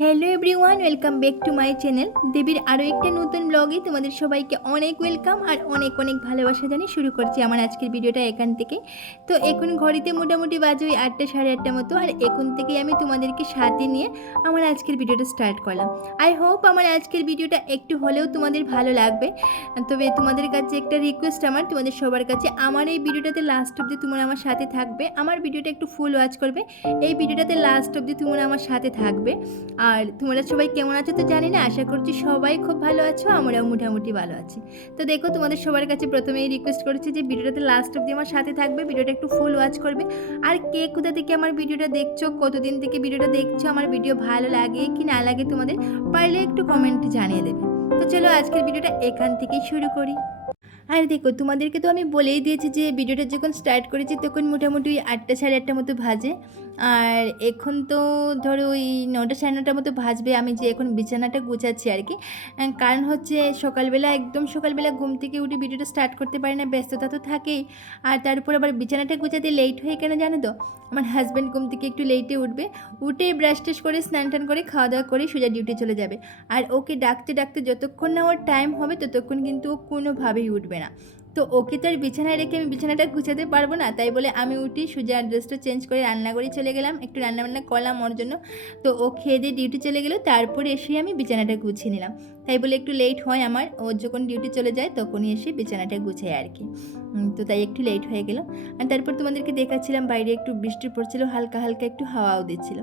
Hello everyone, welcome back to my channel. দেবীর আরও একটা নতুন ব্লগে তোমাদের সবাইকে অনেক ওয়েলকাম আর অনেক অনেক ভালোবাসা জানিয়ে শুরু করছি আমার আজকের ভিডিওটা এখান থেকে। তো এখন ঘড়িতে মোটামুটি বাজে ওই 8টা সাড়ে 8টা মতো, আর এখন থেকেই আমি তোমাদেরকে সাথে নিয়ে আমার আজকের ভিডিওটা স্টার্ট করলাম। আই হোপ আমার আজকের ভিডিওটা একটু হলেও তোমাদের ভালো লাগবে। তবে তোমাদের কাছে একটা রিকোয়েস্ট আমার, তোমাদের সবার কাছে, আমার এই ভিডিওটাতে লাস্ট অবধি তোমরা আমার সাথে থাকবে। আমার ভিডিওটা একটু ফুল ওয়াচ করবে, এই ভিডিওটাতে লাস্ট অবধি তোমরা আমার সাথে থাকবে। আর তোমরা সবাই কেমন আছো তো জানি না, আশা করছি সবাই খুব ভালো আছো, আমরাও মোটামুটি ভালো আছি। তো দেখো, তোমাদের সবার কাছে প্রথমেই রিকোয়েস্ট করেছি যে ভিডিওটাতে লাস্ট অবধি আমার সাথে থাকবে, ভিডিওটা একটু ফুল ওয়াচ করবে। আর কে কোথা থেকে আমার ভিডিওটা দেখছো, কতদিন থেকে ভিডিওটা দেখছো, আমার ভিডিও ভালো লাগে কি না লাগে তোমাদের, পারলে একটু কমেন্টে জানিয়ে দেবে। তো চলো আজকের ভিডিওটা এখান থেকেই শুরু করি। আর দেখো, তোমাদেরকে তো আমি বলেই দিয়েছি যে ভিডিওটা যখন স্টার্ট করেছি তখন মোটামুটি ওই 8টা সাড়ে 8টা মতো ভাজে। আর এখন তো ধরো ওই 9টা সাড়ে 9টার মতো ভাজবে। আমি যে এখন বিছানাটা গুছাচ্ছি আর কি, কারণ হচ্ছে সকালবেলা একদম সকালবেলা ঘুম থেকে উঠে ভিডিওটা স্টার্ট করতে পারি না, ব্যস্ততা তো থাকেই। আর তার উপর আবার বিছানাটা গুছাতে লেট হয়ে কেন জানো তো, আমার হাজব্যান্ড ঘুম থেকে একটু লেটে উঠবে, উঠে ব্রাশ টাশ করে স্নান টান করে খাওয়া দাওয়া করে সোজা ডিউটি চলে যাবে। আর ওকে ডাকতে ডাকতে যতক্ষণ না ওর টাইম হবে ততক্ষণ কিন্তু ও কোনোভাবেই উঠবে না। তো ওকে তো আর বিছানায় রেখে আমি বিছানাটা গুছাতে পারবো না, তাই বলে আমি উঠি সোজা ড্রেসটা চেঞ্জ করে রান্নাঘরে চলে গেলাম, একটু রান্নাবান্না করলাম ওর জন্য। তো ও খেয়ে দিয়ে ডিউটি চলে গেলো, তারপরে এসে আমি বিছানাটা গুছিয়ে নিলাম। তাই বলে একটু লেট হয় আমার, ও যখন ডিউটি চলে যায় তখনই এসে বিছানাটা গুছাই আর কি। তো তাই একটু লেট হয়ে গেল। আর তারপর তোমাদেরকে দেখাচ্ছিলাম বাইরে একটু বৃষ্টি পড়ছিল, হালকা হালকা একটু হাওয়াও দিচ্ছিল।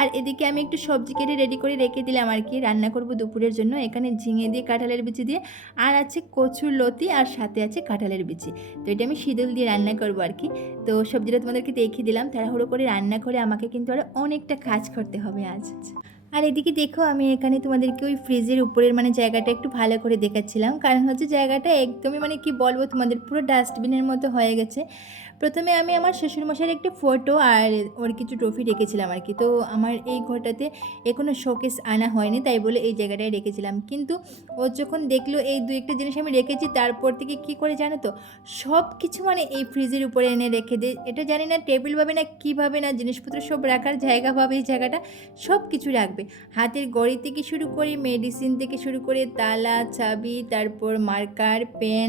আর এদিকে আমি একটু সবজি কেটে রেডি করে রেখে দিলাম আর কি, রান্না করব দুপুরের জন্য। এখানে ঝিঙে দিয়ে কাঁঠালের বিচি দিয়ে, আর আছে কচুর লতি, আর সাথে আছে কাঁঠালের বিচি। তো এটা আমি শিদল দিয়ে রান্না করবো আর কি। তো সবজিটা তোমাদেরকে দেখিয়ে দিলাম, তাড়াহুড়ো করে রান্না করে আমাকে কিন্তু আরও অনেকটা কাজ করতে হবে আজ। আর এদিকে দেখো, আমি এখানে তোমাদেরকে ওই ফ্রিজের উপরের জায়গাটা একটু ভালো করে দেখাচ্ছিলাম, কারণ হচ্ছে জায়গাটা একদমই কি বলবো তোমাদের, পুরো ডাস্টবিনের মতো হয়ে গেছে। প্রথমে আমি আমার শ্বশুরমশাইয়ের একটি ফটো আর ওর কিছু ট্রফি রেখেছিলাম আর কি। তো আমার এই ঘরটাতে এখনও শোকেস আনা হয়নি, তাই বলে এই জায়গাটায় রেখেছিলাম। কিন্তু ও যখন দেখলো এই দু একটা জিনিস আমি রেখেছি, তারপর থেকে কী করে জানো তো, সব কিছু এই ফ্রিজের উপরে এনে রেখে দে। এটা জানি না টেবিল ভাবে না কীভাবে, না জিনিসপত্র সব রাখার জায়গা ভাবে এই জায়গাটা, সব কিছু রাখবে। হাতের ঘড়ি থেকে শুরু করে মেডিসিন থেকে শুরু করে তালা চাবি, তারপর মার্কার পেন,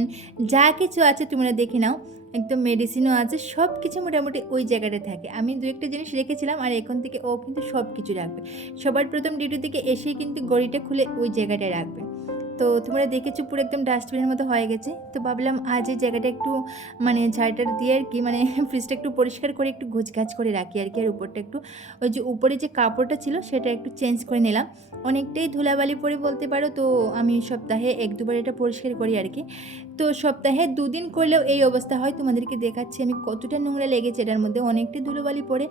যা কিছু আছে তোমরা দেখে নাও, একদম মেডিসিনও আছে, সব কিছু মোটামুটি ওই জায়গাটা থাকে। আমি দু একটা জিনিস রেখেছিলাম, আর এখন থেকে ও কিন্তু সব কিছু রাখবে। সবার প্রথম ডিউটি থেকে এসেই কিন্তু ঘড়িটা খুলে ওই জায়গাটায় রাখবে। তো তোমরা দেখেছো পুরো একদম ডাস্টবিনের মতো হয়ে গেছে। তো ভাবলাম আজ এই জায়গাটা একটু ঝাড়টার দিয়ে আর কি, ফ্রিজটা একটু পরিষ্কার করে একটু গোছগাছ করে রাখি আর কি। আর উপরটা একটু, ওই যে উপরে যে কাপড়টা ছিল সেটা একটু চেঞ্জ করে নিলাম, অনেকটাই ধুলাবালি পরে বলতে পারো। তো আমি সপ্তাহে 1-2বার এটা পরিষ্কার করি আর কি। তো সপ্তাহে 2 দিন করলেও এই অবস্থা হয়। তোমাদেরকে দেখাচ্ছি আমি কতটা নোংরা লেগেছে এটার মধ্যে, অনেকটাই ধুলোবালি পড়ে।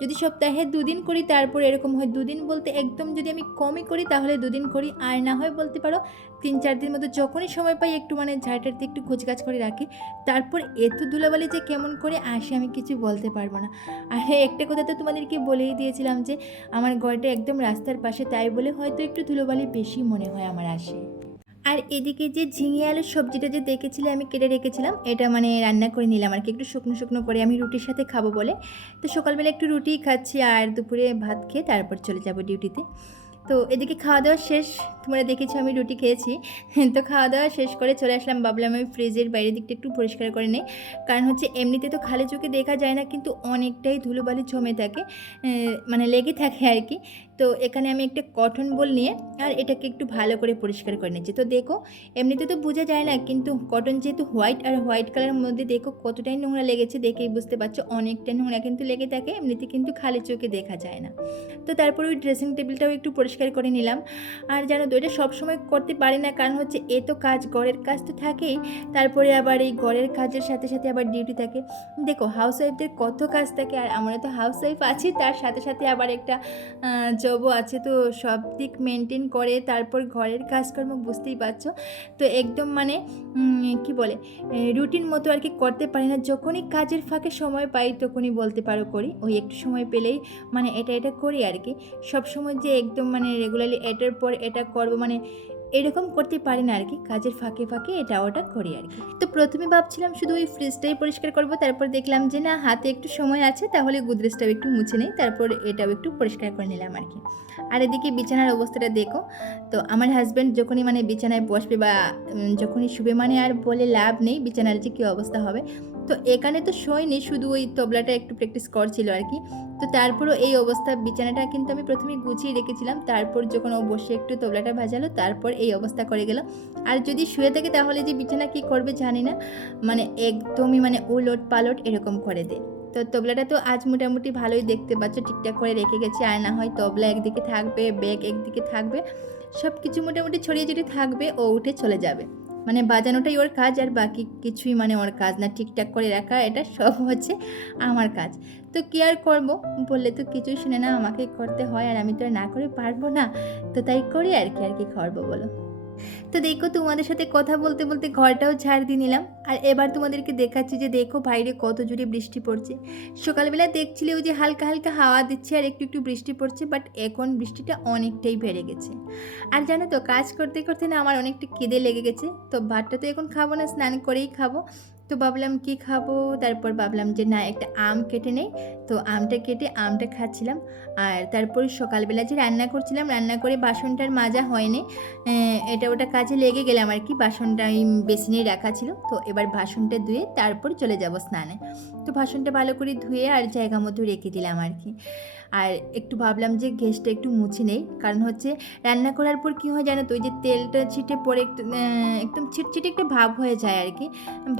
যদি সপ্তাহে 2 দিন করি তারপর এরকম হয়, 2 দিন বলতে একদম যদি আমি কমই করি তাহলে 2 দিন করি, আর না হয় বলতে পারো 3-4 দিন মতো যখনই সময় পাই একটু ঝাড়টার দিয়ে একটু গোছগাছ করে রাখি। তারপর এত ধুলোবালি যে কেমন করে আসে আমি কিছু বলতে পারবো না। আর একটা কথা তো তোমাদেরকে বলেই দিয়েছিলাম যে আমার ঘরটা একদম রাস্তার পাশে, তাই বলে হয়তো একটু ধুলোবালি বেশি মনে হয় আমার আসে। আর এদিকে যে ঝিঙে আলুর সবজিটা যে দেখেছিলে আমি কেটে রেখেছিলাম, এটা রান্না করে নিলাম আর কি, একটু শুকনো শুকনো করে, আমি রুটির সাথে খাবো বলে। তো সকালবেলা একটু রুটিই খাচ্ছি, আর দুপুরে ভাত খেয়ে তারপর চলে যাব ডিউটিতে। তো এদিকে খাওয়া দাওয়া শেষ, তোমরা দেখেছো আমি রুটি খেয়েছি। তো খাওয়া দাওয়া শেষ করে চলে আসলাম, ভাবলাম আমি ফ্রিজের বাইরের দিকটা একটু পরিষ্কার করে নিই। কারণ হচ্ছে এমনিতে তো খালি চোখে দেখা যায় না, কিন্তু অনেকটাই ধুলোবালি জমে থাকে, লেগে থাকে আর কি। তো এখানে আমি একটা কটন বল নিয়ে আর এটাকে একটু ভালো করে পরিষ্কার করে নিচ্ছি। তো দেখো, এমনিতে তো বোঝা যায় না, কিন্তু কটন যেহেতু হোয়াইট, আর হোয়াইট কালারের মধ্যে দেখো কতটাই নোংরা লেগেছে, দেখেই বুঝতে পারছো অনেকটা নোংরা কিন্তু লেগে থাকে, এমনিতে কিন্তু খালি চোখে দেখা যায় না। তো তারপর ওই ড্রেসিং টেবিলটাও একটু পরিষ্কার করে নিলাম। আর জানো তো, এটা সবসময় করতে পারি না, কারণ হচ্ছে এ তো কাজ, ঘরের কাজ তো থাকেই, তারপরে আবার এই ঘরের কাজের সাথে সাথে আবার ডিউটি থাকে। দেখো হাউস ওয়াইফদের কত কাজ থাকে, আর আমরা তো হাউস ওয়াইফ আছি, তার সাথে সাথে আবার একটা জবও আছে। তো সব দিক মেনটেন করে তারপর ঘরের কাজকর্ম, বুঝতেই পারছো। তো একদম কি বলে, রুটিন মতো আর কি করতে পারি না। যখনই কাজের ফাঁকে সময় পাই তখনই বলতে পারো করি, ওই একটু সময় পেলেই এটা করি আর কি। সব সময় যে একদম রেগুলারলি এটার পর এটা করবো, এরকম করতে পারি না আর কি, কাজের ফাঁকে ফাঁকে এটা ওটা করি আর কি। তো প্রথমে ভাবছিলাম শুধু ওই ফ্রিজটাই পরিষ্কার করব, তারপর দেখলাম যে না, হাতে একটু সময় আছে, তাহলে গোদরেজটাও একটু মুছে নেই, তারপর এটাও একটু পরিষ্কার করে নিলাম আর কি। আর এদিকে বিছানার অবস্থাটা দেখো। তো আমার হাজব্যান্ড যখনই মানে বিছানায় বসবে বা যখনই শুবে, মানে আর বলে লাভ নেই বিছানার যে কী অবস্থা হবে। তো এখানে তো শোয়নি, শুধু ওই তবলাটা একটু প্র্যাকটিস করছিল আর কি। তো তারপরও এই অবস্থা, বিছানাটা কিন্তু আমি প্রথমে গুছিয়ে রেখেছিলাম, তারপর যখন ও বসে একটু তবলাটা ভাজালো, তারপর এই অবস্থা করে গেল। আর যদি শুয়ে থাকে তাহলে যে বিছানা কী করবে জানি না, মানে একদমই মানে উলট পালট এরকম করে দেয়। তো তবলাটা তো আজ মোটামুটি ভালোই দেখতে পাচ্ছ, ঠিকঠাক করে রেখে গেছে। আর না হয় তবলা একদিকে থাকবে, ব্যাগ একদিকে থাকবে, সব কিছু মোটামুটি ছড়িয়ে ছিটিয়ে থাকবে, ও উঠে চলে যাবে। মানে বাজানোটাই ওর কাজ, আর বাকি কিছুই মানে ওর কাজ না, ঠিকঠাক করে রাখা এটা সব হচ্ছে আমার কাজ। তো কী আর করবো, বললে তো কিছুই শুনে না, আমাকে করতে হয়, আর আমি তো আর না করে পারবো না। তো তাই করি আর কি করবো বলো। তো দেখো, তোমাদের সাথে কথা বলতে বলতে ঘরটাও ঝাড় দিয়ে নিলাম। আর এবার তোমাদেরকে দেখাচ্ছি যে দেখো বাইরে কত জোরে বৃষ্টি পড়ছে। সকালবেলা দেখছিলে ওই যে হালকা হালকা হাওয়া দিচ্ছে আর একটু একটু বৃষ্টি পড়ছে, বাট এখন বৃষ্টিটা অনেকটাই বেড়ে গেছে। আর জানো তো, কাজ করতে করতে না আমার অনেকটা খিদে লেগে গেছে। তো ভাতটা তো এখন খাবো না, স্নান করেই খাবো। তো ভাবলাম কি খাবো, তারপর ভাবলাম যে না, একটা আম কেটে নেই। তো আমটা কেটে আমটা খাচ্ছিলাম। আর তারপর সকালবেলা যে রান্না করছিলাম, রান্না করে বাসনটার মাজা হয়নি, এটা ওটা কাজে লেগে গেলাম আর কি। বাসনটা ওই বেসিনে রাখা ছিল, তো এবার বাসনটা ধুয়ে তারপর চলে যাব স্নানে। তো বাসনটা ভালো করে ধুয়ে আর জায়গা মতো রেখে দিলাম আর কি। আর একটু ভাবলাম যে গ্যাসটা একটু মুছে নেই, কারণ হচ্ছে রান্না করার পর কী হয় জানো তো, ওই যে তেলটা ছিটে পড়ে একদম ছিটছিটে একটা ভাব হয়ে যায় আর কি,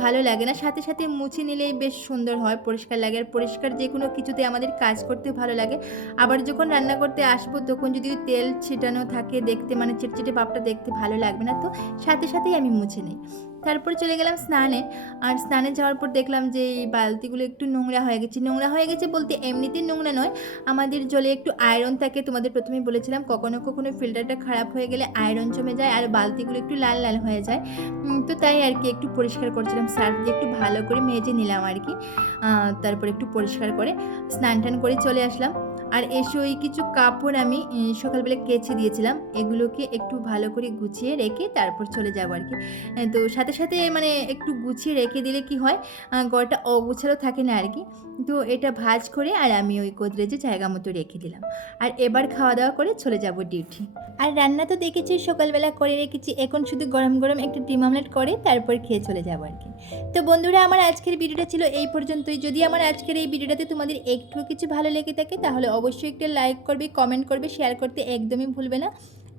ভালো লাগে না। সাথে সাথে মুছে নিলেই বেশ সুন্দর হয়, পরিষ্কার লাগে। আর পরিষ্কার যে কোনো কিছুতে আমাদের কাজ করতে ভালো লাগে। আবার যখন রান্না করতে আসবো তখন যদি তেল ছিটানো থাকে, দেখতে মানে চিটচিটে ভাবটা দেখতে ভালো লাগবে না, তো সাথে সাথেই আমি মুছে নিই। তারপর চলে গেলাম স্নানে। আর স্নানে যাওয়ার পর দেখলাম যে এই বালতিগুলো একটু নোংরা হয়ে গেছে। নোংরা হয়ে গেছে বলতে এমনিতেই নোংরা নয়, আমাদের জলে একটু আয়রন থাকে, তোমাদের প্রথমেই বলেছিলাম। কখনো কখনো ফিল্টারটা খারাপ হয়ে গেলে আয়রন জমে যায় আর বালতিগুলো একটু লাল লাল হয়ে যায়। তো তাই আর কি একটু পরিষ্কার করছিলাম, সার্ফ দিয়ে একটু ভালো করে মেজে নিলাম আর কি। তারপর একটু পরিষ্কার করে স্নান টান করে চলে আসলাম। আর এসে ওই কিছু কাপড় আমি সকালবেলা কেচে দিয়েছিলাম, এগুলোকে একটু ভালো করে গুছিয়ে রেখে তারপর চলে যাবো আর কি। তো সাথে সাথে মানে একটু গুছিয়ে রেখে দিলে কি হয়, ঘরটা অগুছালো থাকে না আর কি। তো এটা ভাঁজ করে আর আমি ওই গোদরেজে জায়গা মতো রেখে দিলাম। আর এবার খাওয়া দাওয়া করে চলে যাব ডিউটি। আর রান্না তো দেখেছি সকালবেলা করে রেখেছি, এখন শুধু গরম গরম একটু ডিম আমলেট করে তারপর খেয়ে চলে যাবো আর কি। তো বন্ধুরা, আমার আজকের ভিডিওটা ছিল এই পর্যন্তই। যদি আমার আজকের এই ভিডিওটাতে তোমাদের একটু কিছু ভালো লেগে থাকে তাহলে অবশ্যই একটা লাইক করবে, কমেন্ট করবে, শেয়ার করতে একদমই ভুলবে না।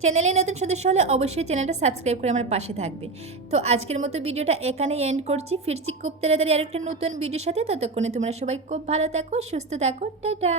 চ্যানেলে নতুন সদস্য হলে অবশ্যই চ্যানেলটা সাবস্ক্রাইব করে আমার পাশে থাকবে। তো আজকের মতো ভিডিওটা এখানেই এন্ড করছি, ফিরছি খুব তাড়াতাড়ি আরেকটা নতুন ভিডিওর সাথে। ততক্ষণে তোমরা সবাই খুব ভালো থাকো, সুস্থ থাকো, টাটা।